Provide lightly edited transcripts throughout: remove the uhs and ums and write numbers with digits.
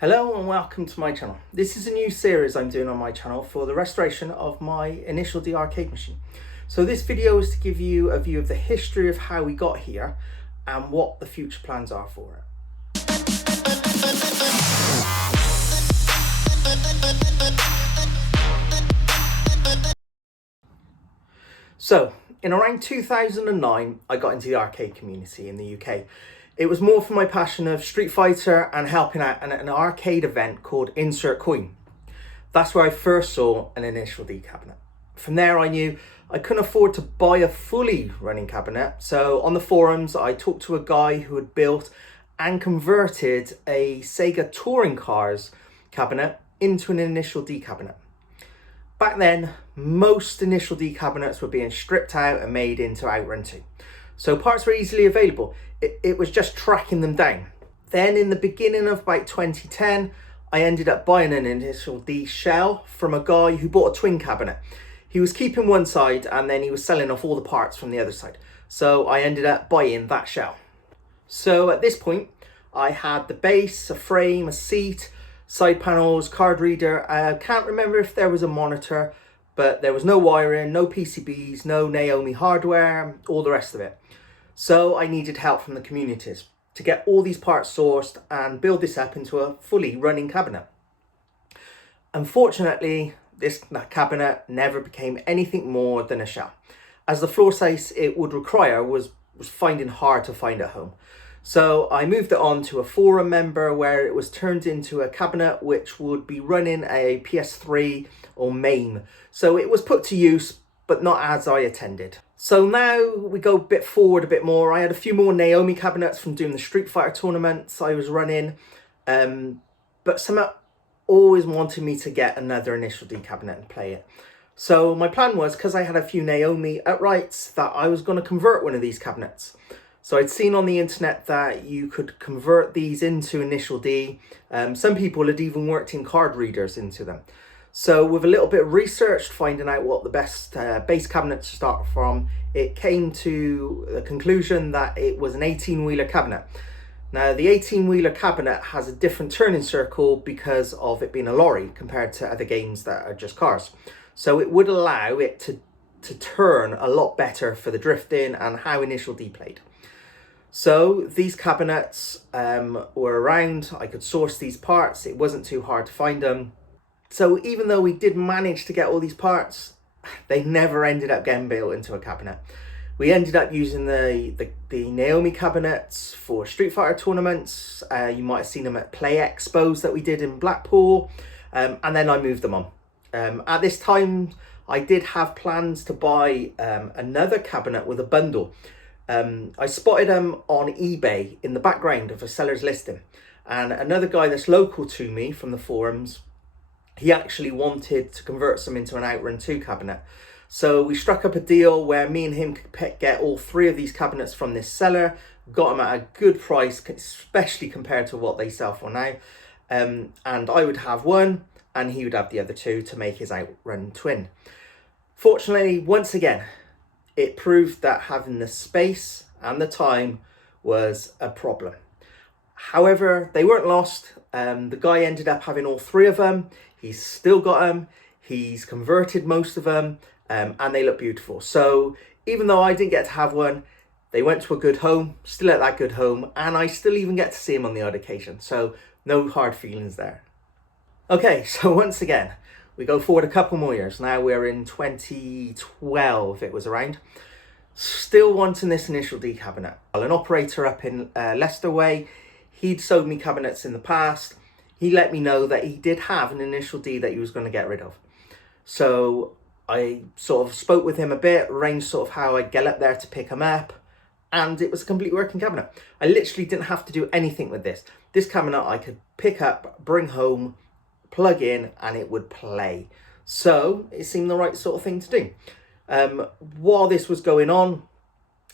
Hello and welcome to my channel. This is a new series I'm doing on my channel for the restoration of my Initial D arcade machine. So this video is to give you a view of the history of how we got here and what the future plans are for it. So in around 2009 I got into the arcade community in the UK. It was more for my passion of Street Fighter and helping out at an arcade event called Insert Coin. That's where I first saw an Initial D cabinet. From there I knew I couldn't afford to buy a fully running cabinet, so on the forums I talked to a guy who had built and converted a Sega Touring Cars cabinet into an Initial D cabinet. Back then, most Initial D cabinets were being stripped out and made into Outrun 2. So parts were easily available. It was just tracking them down. Then in the beginning of about 2010, I ended up buying an Initial D shell from a guy who bought a twin cabinet. He was keeping one side and then he was selling off all the parts from the other side. So I ended up buying that shell. So at this point, I had the base, a frame, a seat, side panels, card reader. I can't remember if there was a monitor, but there was no wiring, no PCBs, no Naomi hardware, all the rest of it. So I needed help from the communities to get all these parts sourced and build this up into a fully running cabinet. Unfortunately, this cabinet never became anything more than a shell, as the floor space it would require was finding hard to find at home. So I moved it on to a forum member where it was turned into a cabinet which would be running a PS3 or MAME. So it was put to use, but not as I intended. So now we go a bit forward a bit more. I had a few more Naomi cabinets from doing the Street Fighter tournaments I was running, but somehow always wanted me to get another Initial D cabinet and play it. So my plan was, because I had a few Naomi outrights, that I was going to convert one of these cabinets. So I'd seen on the internet that you could convert these into Initial D. Some people had even worked in card readers into them. So with a little bit of research, finding out what the best base cabinet to start from, it came to the conclusion that it was an 18-wheeler cabinet. Now the 18-wheeler cabinet has a different turning circle because of it being a lorry compared to other games that are just cars. So it would allow it to turn a lot better for the drifting and how Initial D played. So these cabinets were around. I could source these parts. It wasn't too hard to find them. So even though we did manage to get all these parts, they never ended up getting built into a cabinet. We ended up using the Naomi cabinets for Street Fighter tournaments. You might have seen them at Play Expos that we did in Blackpool. And then I moved them on. At this time, I did have plans to buy another cabinet with a bundle. I spotted them on eBay in the background of a seller's listing. And another guy that's local to me from the forums, he actually wanted to convert some into an Outrun 2 cabinet. So we struck up a deal where me and him could get all three of these cabinets from this seller, got them at a good price, especially compared to what they sell for now. And I would have one and he would have the other two to make his Outrun twin. Fortunately, once again, it proved that having the space and the time was a problem. However, they weren't lost. The guy ended up having all three of them. He's still got them. He's converted most of them, and they look beautiful. So even though I didn't get to have one, they went to a good home, still at that good home, and I still even get to see them on the odd occasion. So no hard feelings there. Okay, so once again, we go forward a couple more years. Now we're in 2012, it was around. Still wanting this Initial D cabinet. An operator up in Leicester Way, he'd sold me cabinets in the past. He let me know that he did have an Initial D that he was going to get rid of. So I sort of spoke with him a bit, arranged sort of how I'd get up there to pick him up, and it was a complete working cabinet. I literally didn't have to do anything with this. This cabinet I could pick up, bring home, plug in, and it would play. So it seemed the right sort of thing to do. While this was going on,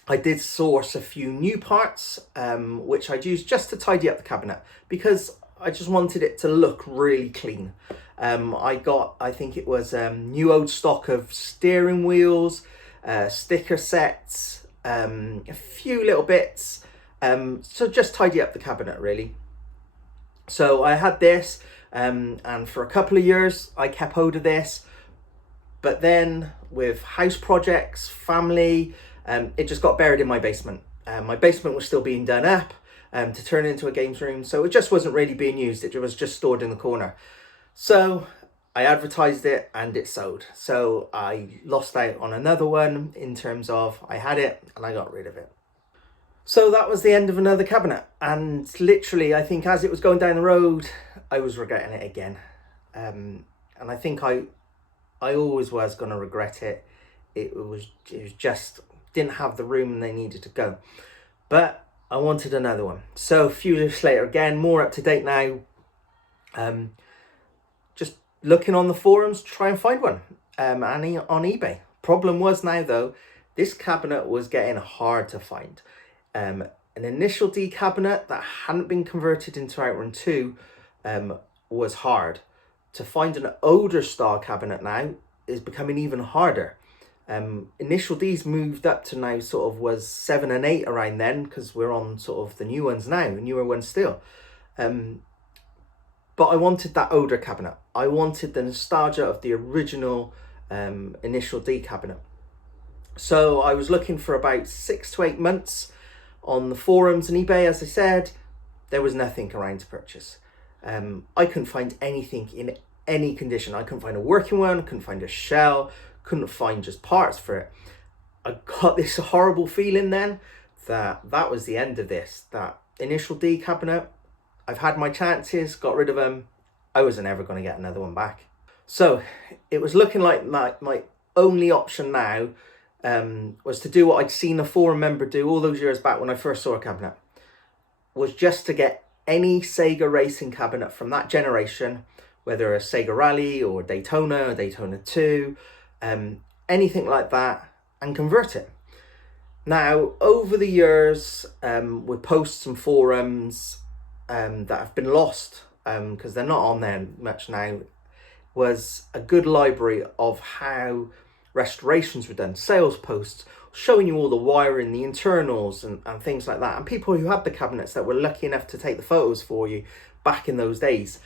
I did source a few new parts, which I'd use just to tidy up the cabinet because I just wanted it to look really clean. I got, I think it was new old stock of steering wheels, sticker sets, a few little bits. So just tidy up the cabinet really. So I had this, and for a couple of years I kept hold of this, but then with house projects, family, it just got buried in my basement. My basement was still being done up to turn into a games room, so it just wasn't really being used. It was just stored in the corner. So I advertised it and it sold. So I lost out on another one in terms of I had it and I got rid of it. So that was the end of another cabinet. And literally, I think as it was going down the road, I was regretting it again. And I think I always was going to regret it. It was just didn't have the room they needed to go. But I wanted another one. So a few years later, again, more up to date now. Just looking on the forums to try and find one, and on eBay. Problem was now though, this cabinet was getting hard to find. An initial D cabinet that hadn't been converted into Outrun 2 was hard. To find an older style cabinet now is becoming even harder. Initial D's moved up to now sort of was 7 and 8 around then, because we're on sort of the new ones now, newer ones still. But I wanted that older cabinet. I wanted the nostalgia of the original Initial D cabinet. So I was looking for about 6 to 8 months on the forums and eBay. As I said, there was nothing around to purchase. I couldn't find anything in any condition. I couldn't find a working one, couldn't find a shell, couldn't find just parts for it. I got this horrible feeling then that was the end of this. That Initial D cabinet, I've had my chances, got rid of them. I wasn't ever going to get another one back. So it was looking like my only option now was to do what I'd seen a forum member do all those years back when I first saw a cabinet, was just to get any Sega racing cabinet from that generation, whether a Sega Rally or Daytona or Daytona 2, anything like that, and convert it. Now, over the years, with posts and forums that have been lost, because they're not on there much now, was a good library of how restorations were done, sales posts, showing you all the wiring, the internals and things like that, and people who had the cabinets that were lucky enough to take the photos for you back in those days.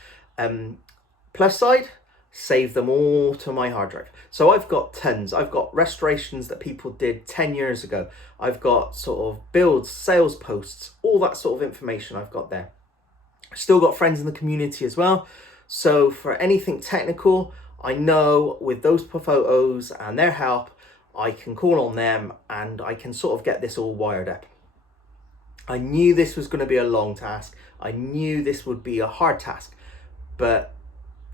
Plus side, save them all to my hard drive. So I've got tons. I've got restorations that people did 10 years ago. I've got sort of builds, sales posts, all that sort of information I've got there. Still got friends in the community as well. So for anything technical, I know with those photos and their help, I can call on them and I can sort of get this all wired up. I knew this was going to be a long task. I knew this would be a hard task, but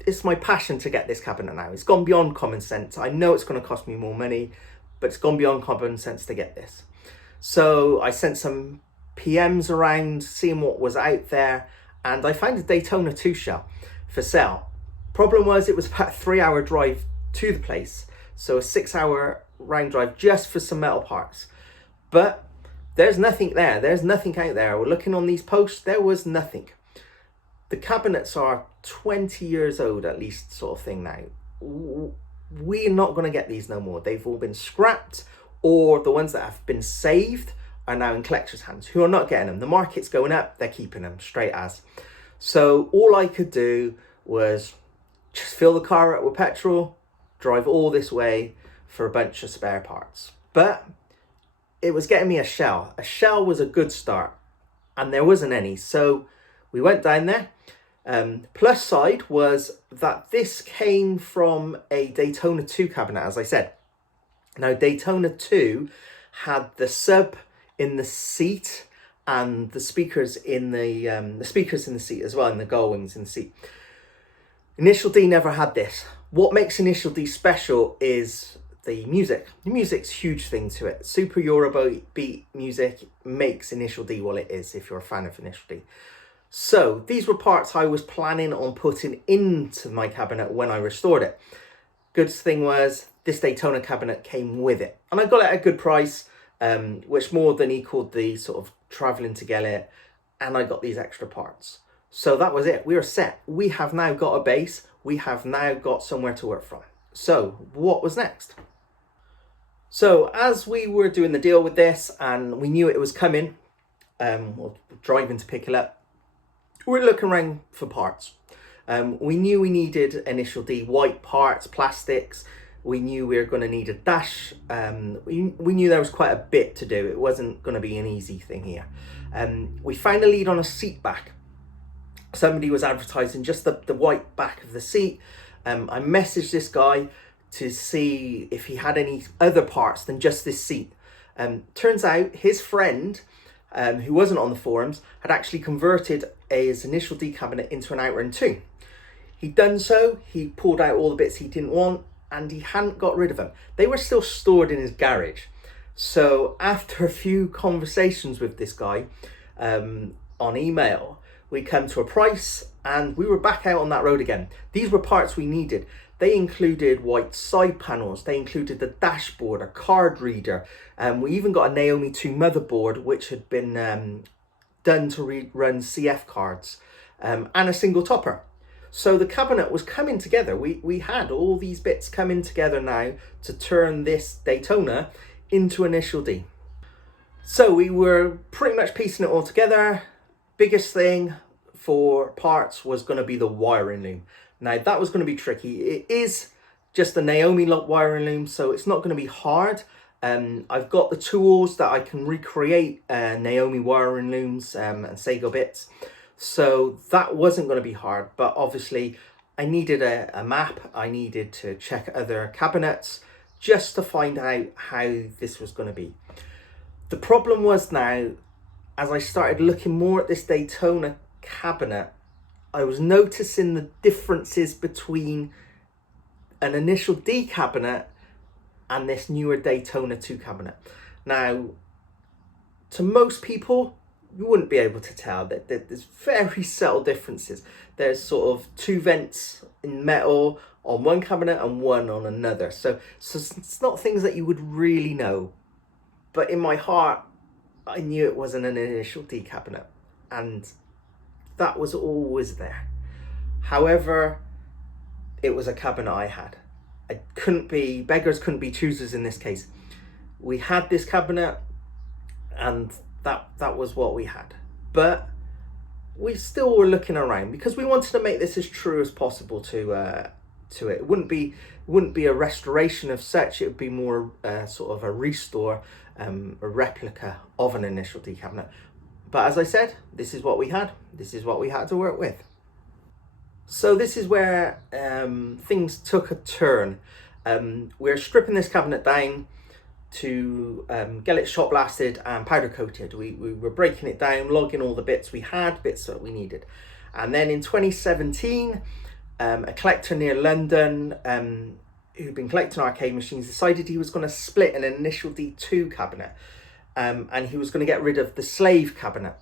it's my passion to get this cabinet now. It's gone beyond common sense. I know it's going to cost me more money, but it's gone beyond common sense to get this. So I sent some PMs around, seeing what was out there, and I found a Daytona 2 shell for sale. Problem was, it was about a 3-hour drive to the place, so a 6-hour round drive just for some metal parts. But there's nothing there. There's nothing out there. We're looking on these posts, there was nothing. The cabinets are 20 years old at least, sort of thing now. We're not going to get these no more. They've all been scrapped, or the ones that have been saved are now in collectors' hands who are not getting them. The market's going up, they're keeping them straight as. So all I could do was just fill the car up with petrol, drive all this way for a bunch of spare parts. But it was getting me a shell. A shell was a good start, and there wasn't any. So we went down there. Plus side was that this came from a Daytona 2 cabinet, as I said. Now, Daytona 2 had the sub in the seat and the speakers in the seat as well, and the gull wings in the seat. Initial D never had this. What makes Initial D special is the music. The music's a huge thing to it. Super Eurobeat music makes Initial D what it is, if you're a fan of Initial D. So these were parts I was planning on putting into my cabinet when I restored it. Good thing was this Daytona cabinet came with it, and I got it at a good price, which more than equaled the sort of traveling to get it, and I got these extra parts. So that was it. We were set. We have now got a base. We have now got somewhere to work from. So what was next? So as we were doing the deal with this and we knew it was coming, or driving to pick it up, we're looking around for parts. We knew we needed initial D white parts, plastics. We knew we were going to need a dash. We knew there was quite a bit to do. It wasn't going to be an easy thing here. We found a lead on a seat back. Somebody was advertising just the white back of the seat. I messaged this guy to see if he had any other parts than just this seat. Turns out his friend, who wasn't on the forums, had actually converted his initial D cabinet into an Outrun 2. He'd done so, he pulled out all the bits he didn't want, and he hadn't got rid of them. They were still stored in his garage. So after a few conversations with this guy on email, we come to a price and we were back out on that road again. These were parts we needed. They included white side panels, they included the dashboard, a card reader, and we even got a Naomi 2 motherboard which had been done to run CF cards, and a single topper. So the cabinet was coming together. We had all these bits coming together now to turn this Daytona into Initial D. So we were pretty much piecing it all together. Biggest thing for parts was going to be the wiring loom. Now that was going to be tricky. It is just a Naomi wiring loom, so it's not going to be hard. I've got the tools that I can recreate Naomi wiring looms and Sego bits. So that wasn't going to be hard, but obviously I needed a map. I needed to check other cabinets just to find out how this was going to be. The problem was now, as I started looking more at this Daytona cabinet, I was noticing the differences between an Initial D cabinet and this newer Daytona 2 cabinet. Now, to most people, you wouldn't be able to tell that there's very subtle differences. There's sort of 2 vents in metal on one cabinet and one on another. So it's not things that you would really know. But in my heart, I knew it wasn't an Initial D cabinet, and that was always there. However, it was a cabinet I had. Beggars couldn't be choosers in this case. We had this cabinet, and that was what we had. But we still were looking around because we wanted to make this as true as possible to it. It wouldn't be a restoration of such. It would be more sort of a restore, a replica of an Initial D cabinet. But as I said, this is what we had. This is what we had to work with. So this is where things took a turn. We're stripping this cabinet down to get it shot blasted and powder coated. We were breaking it down, logging all the bits we had, bits that we needed. And then in 2017, a collector near London who'd been collecting arcade machines decided he was going to split an Initial D2 cabinet, and he was going to get rid of the slave cabinet.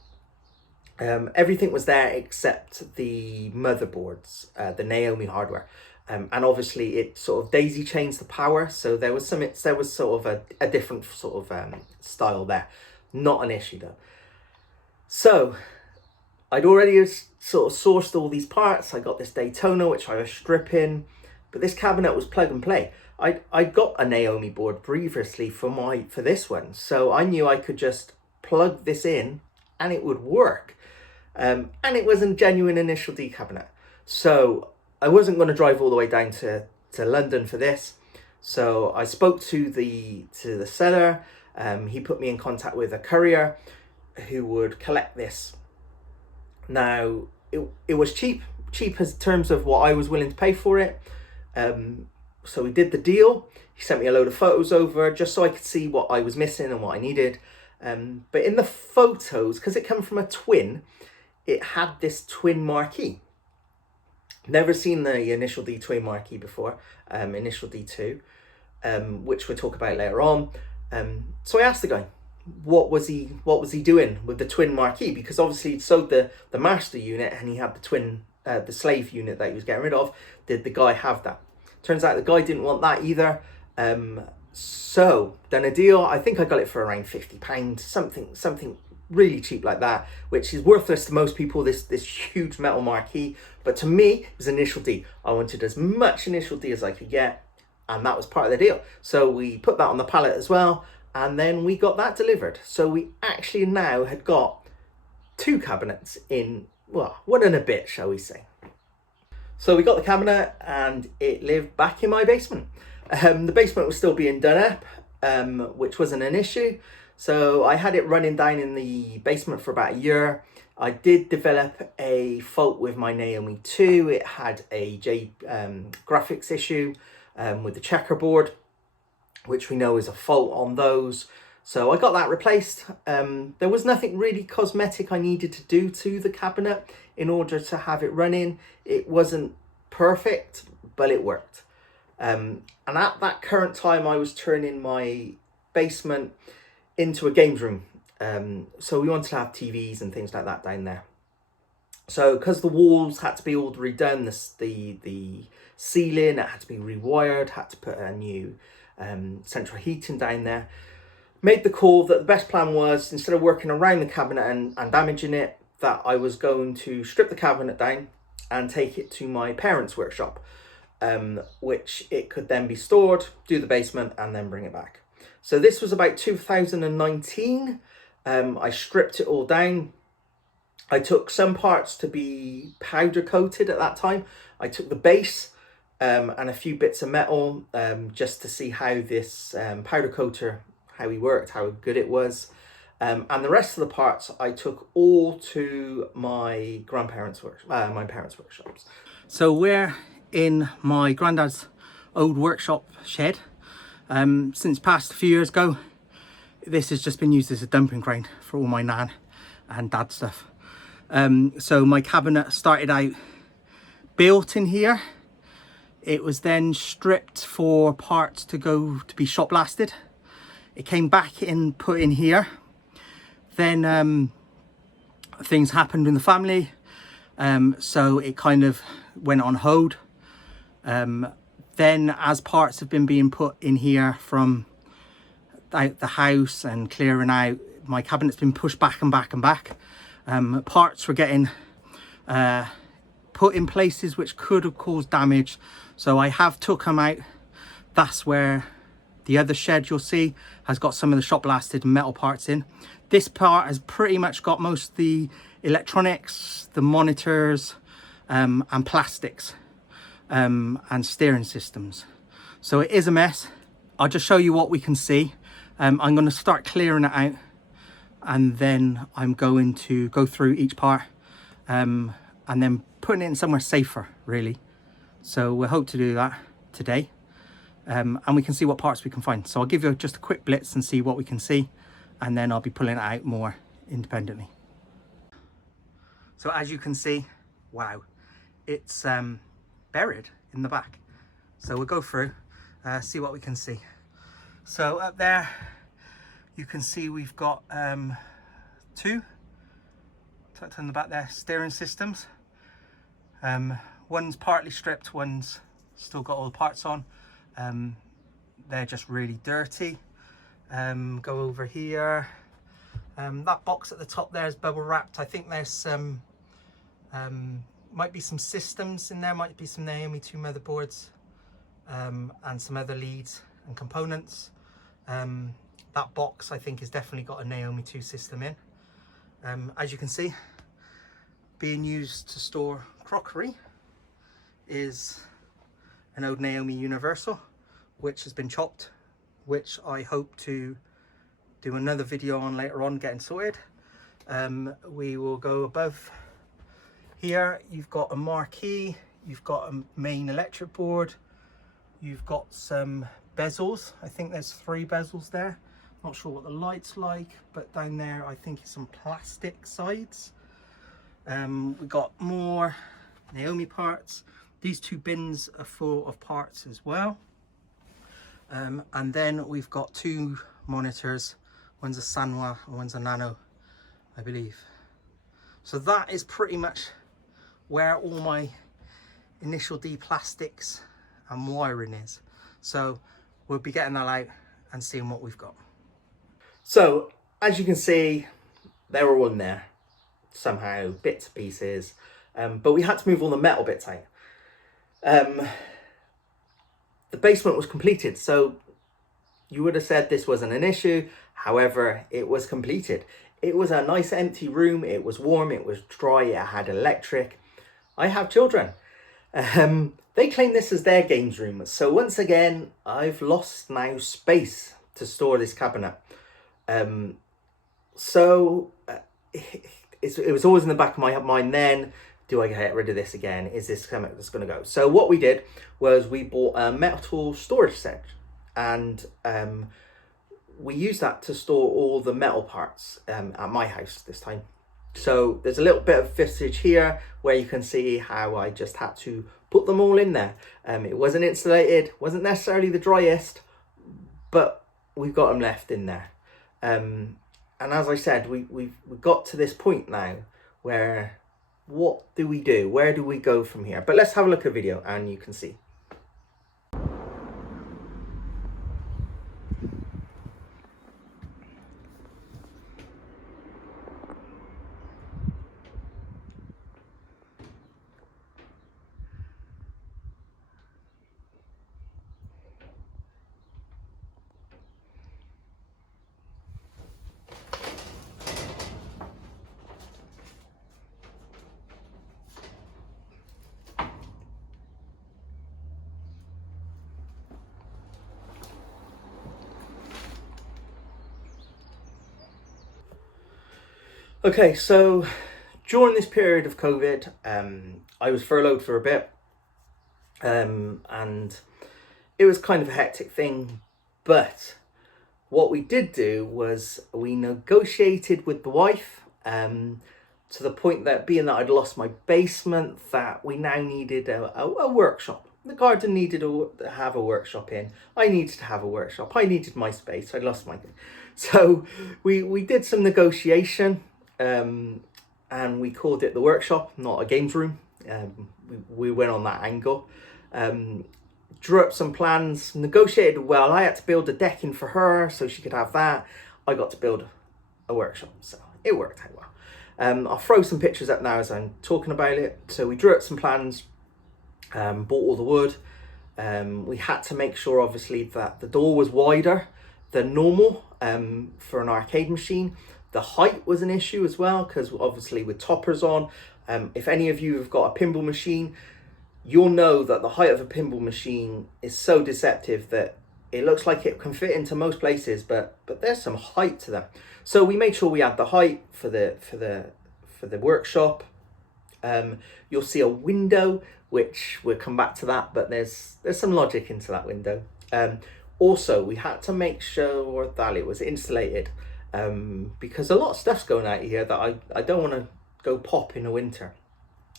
Everything was there except the motherboards, the Naomi hardware. And obviously it sort of daisy chains the power, so there was sort of a different sort of style there. Not an issue though. So I'd already sort of sourced all these parts. I got this Daytona which I was stripping, but this cabinet was plug and play. I'd got a Naomi board previously for this one, so I knew I could just plug this in and it would work. And it was a genuine Initial D cabinet. So I wasn't going to drive all the way down to London for this. So I spoke to the seller. He put me in contact with a courier who would collect this. Now, it was cheap in terms of what I was willing to pay for it. So we did the deal. He sent me a load of photos over just so I could see what I was missing and what I needed. But in the photos, because it came from a twin, it had this twin marquee. Never seen the Initial D twin marquee before, Initial D2, which we'll talk about later on. So I asked the guy, what was he doing with the twin marquee? Because obviously he'd sold the master unit and he had the twin, the slave unit that he was getting rid of. Did the guy have that? Turns out the guy didn't want that either. So done a deal. I think I got it for around £50, something really cheap like that, which is worthless to most people, this huge metal marquee. But to me, it was Initial D. I wanted as much Initial D as I could get, and that was part of the deal. So we put that on the pallet as well, and then we got that delivered. So we actually now had got 2 cabinets in well, 1 and a bit, shall we say. So we got the cabinet and it lived back in my basement. The basement was still being done up, which wasn't an issue. So I had it running down in the basement for about a year. I did develop a fault with my Naomi 2. It had a graphics issue with the checkerboard, which we know is a fault on those. So I got that replaced. There was nothing really cosmetic I needed to do to the cabinet in order to have it running. It wasn't perfect, but it worked. And at that current time, I was turning my basement into a games room. So we wanted to have TVs and things like that down there. So because the walls had to be all redone, the ceiling, it had to be rewired, had to put a new central heating down there. Made the call that the best plan was, instead of working around the cabinet and damaging it, that I was going to strip the cabinet down and take it to my parents' workshop, which it could then be stored, do the basement, and then bring it back. So this was about 2019. I stripped it all down. I took some parts to be powder coated at that time. I took the base and a few bits of metal just to see how this powder coater, how he worked, how good it was. And the rest of the parts I took all to my parents' workshops. So we're in my granddad's old workshop shed. Since past a few years ago, this has just been used as a dumping ground for all my nan and dad stuff. So my cabinet started out built in here. It was then stripped for parts to go to be shot blasted. It came back in, put in here. Then things happened in the family, so it kind of went on hold. Then as parts have been being put in here from out the house and clearing out, my cabinet's been pushed back and back and back. Parts were getting put in places which could have caused damage, so I have took them out. That's where the other shed you'll see has got some of the shot blasted metal parts in. This part has pretty much got most of the electronics, the monitors, and plastics, and steering systems. So it is a mess. I'll just show you what we can see. I'm going to start clearing it out, and then I'm going to go through each part and then putting it in somewhere safer, really. So we hope to do that today. And we can see what parts we can find. So I'll give you just a quick blitz and see what we can see, and then I'll be pulling it out more independently. So as you can see, wow, it's buried in the back. So we'll go through, see what we can see. So up there, you can see we've got two, tucked in the back there, steering systems. One's partly stripped, one's still got all the parts on. They're just really dirty. Go over here. That box at the top there is bubble wrapped. I think there's some might be some systems in there, might be some Naomi 2 motherboards, and some other leads and components. That box I think has definitely got a Naomi 2 system in. As you can see, being used to store crockery is an old Naomi Universal, which has been chopped, which I hope to do another video on later on, getting sorted. We will go above here. You've got a marquee, you've got a main electric board, you've got some bezels. I think there's 3 bezels there. Not sure what the light's like, but down there I think it's some plastic sides. We've got more Naomi parts. These 2 bins are full of parts as well. And then we've got 2 monitors. One's a Sanwa and one's a Nano, I believe. So that is pretty much where all my initial D plastics and wiring is. So we'll be getting that out and seeing what we've got. So as you can see, they're all in there somehow, bits and pieces. But we had to move all the metal bits out. The basement was completed, so you would have said this wasn't an issue. However, it was completed. It was a nice empty room. It was warm, it was dry, it had electric. I have children. They claim this as their games room. So once again, I've lost now space to store this cabinet. So it was always in the back of my mind then, do I get rid of this again? Is this cabinet that's going to go? So what we did was we bought a metal storage set, and we used that to store all the metal parts at my house this time. So there's a little bit of footage here where you can see how I just had to put them all in there. It wasn't insulated, wasn't necessarily the driest, but we've got them left in there. And as I said, we've got to this point now where, what do we do? Where do we go from here? But let's have a look at a video and you can see. Okay, so during this period of COVID, I was furloughed for a bit, and it was kind of a hectic thing. But what we did do was we negotiated with the wife, to the point that, being that I'd lost my basement, that we now needed a workshop. The garden needed to have a workshop in. I needed to have a workshop. I needed my space. I lost my... So we did some negotiation. And we called it the workshop, not a games room. We went on that angle. Drew up some plans, negotiated well. I had to build a decking for her so she could have that. I got to build a workshop, so it worked out well. I'll throw some pictures up now as I'm talking about it. So we drew up some plans, bought all the wood. We had to make sure, obviously, that the door was wider than normal for an arcade machine. The height was an issue as well, because obviously with toppers on, if any of you have got a pinball machine, you'll know that the height of a pinball machine is so deceptive that it looks like it can fit into most places, but there's some height to them. So we made sure we had the height for the workshop. You'll see a window, which we'll come back to that, but there's some logic into that window. Also, we had to make sure that it was insulated. Because a lot of stuff's going out here that I don't want to go pop in the winter.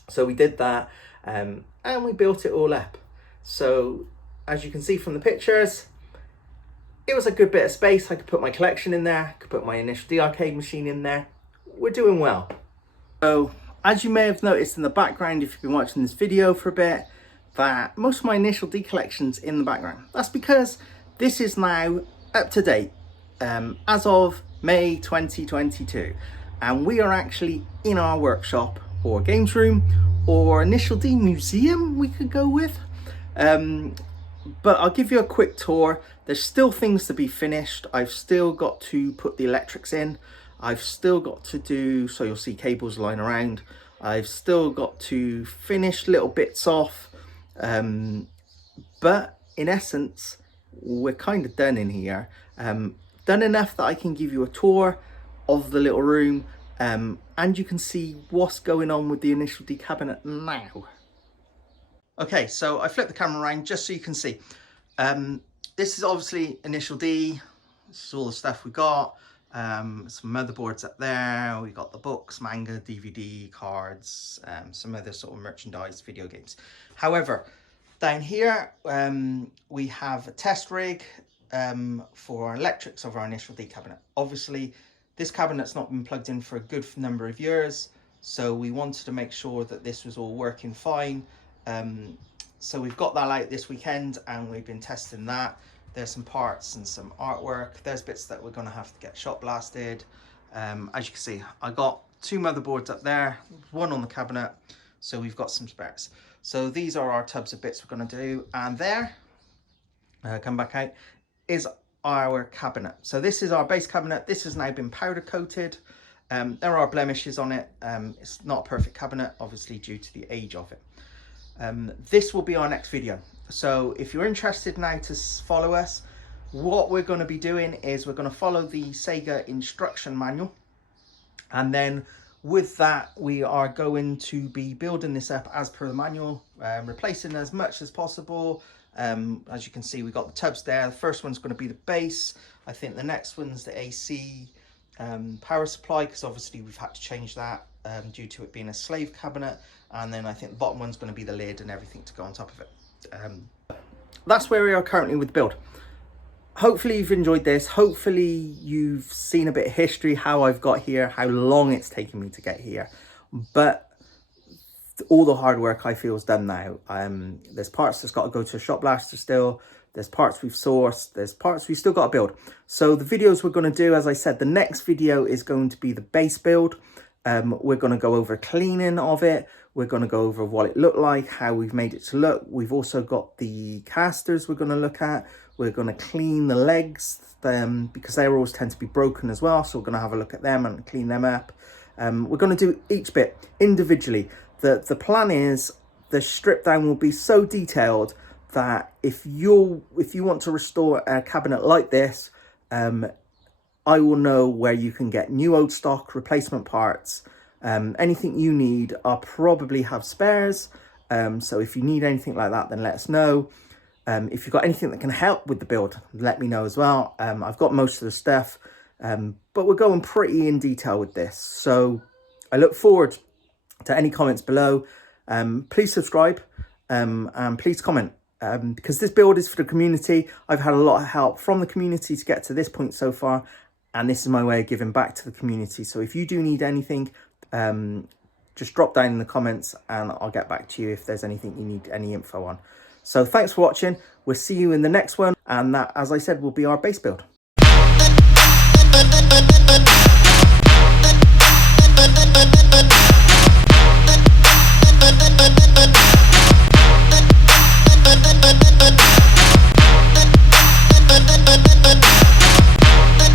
So we did that, and we built it all up. So as you can see from the pictures, it was a good bit of space. I could put my collection in there, could put my initial D arcade machine in there. We're doing well. So as you may have noticed in the background, if you've been watching this video for a bit, that most of my initial D collection's in the background. That's because this is now up to date, as of May 2022, and we are actually in our workshop or games room or initial D museum we could go with. But I'll give you a quick tour. There's still things to be finished. I've still got to put the electrics in. I've still got to do, so you'll see cables lying around. I've still got to finish little bits off. But in essence, we're kind of done in here. Done enough that I can give you a tour of the little room, and you can see what's going on with the initial D cabinet now. Okay, so I flipped the camera around just so you can see. This is obviously initial D. This is all the stuff we got. Some motherboards up there. We got the books, manga, DVD, cards, some other sort of merchandise, video games. However, down here we have a test rig for our electrics of our initial D cabinet. Obviously, this cabinet's not been plugged in for a good number of years, so we wanted to make sure that this was all working fine. So we've got that out this weekend and we've been testing that. There's some parts and some artwork. There's bits that we're going to have to get shot blasted. As you can see, I got two motherboards up there, one on the cabinet, so we've got some spares. So these are our tubs of bits we're going to do, and there, come back out, is our cabinet. So this is our base cabinet. This has now been powder coated. There are blemishes on it. It's not a perfect cabinet, obviously due to the age of it. This will be our next video. So if you're interested now to follow us, what we're going to be doing is we're going to follow the Sega instruction manual, and then with that we are going to be building this up as per the manual, replacing as much as possible. As you can see, we got the tubs there. The first one's going to be the base. I think the next one's the AC power supply, because obviously we've had to change that due to it being a slave cabinet. And then I think the bottom one's going to be the lid and everything to go on top of it. That's where we are currently with the build. Hopefully you've enjoyed this. Hopefully you've seen a bit of history, how I've got here, how long it's taken me to get here. But all the hard work I feel is done now. There's parts that's got to go to a shop blaster still. There's parts we've sourced. There's parts we've still got to build. So the videos we're going to do, as I said, the next video is going to be the base build. We're going to go over cleaning of it. We're going to go over what it looked like, how we've made it to look. We've also got the casters we're going to look at. We're going to clean the legs because they always tend to be broken as well. So we're going to have a look at them and clean them up. We're going to do each bit individually. The plan is the strip down will be so detailed that if you want to restore a cabinet like this, I will know where you can get new old stock replacement parts. Anything you need, I'll probably have spares. So if you need anything like that, then let us know. If you've got anything that can help with the build, let me know as well. I've got most of the stuff, but we're going pretty in detail with this. So I look forward to any comments below. Please subscribe and please comment, because this build is for the community. I've had a lot of help from the community to get to this point so far, and this is my way of giving back to the community. So if you do need anything, just drop down in the comments and I'll get back to you if there's anything you need any info on. So thanks for watching. We'll see you in the next one, and that, as I said, will be our base build.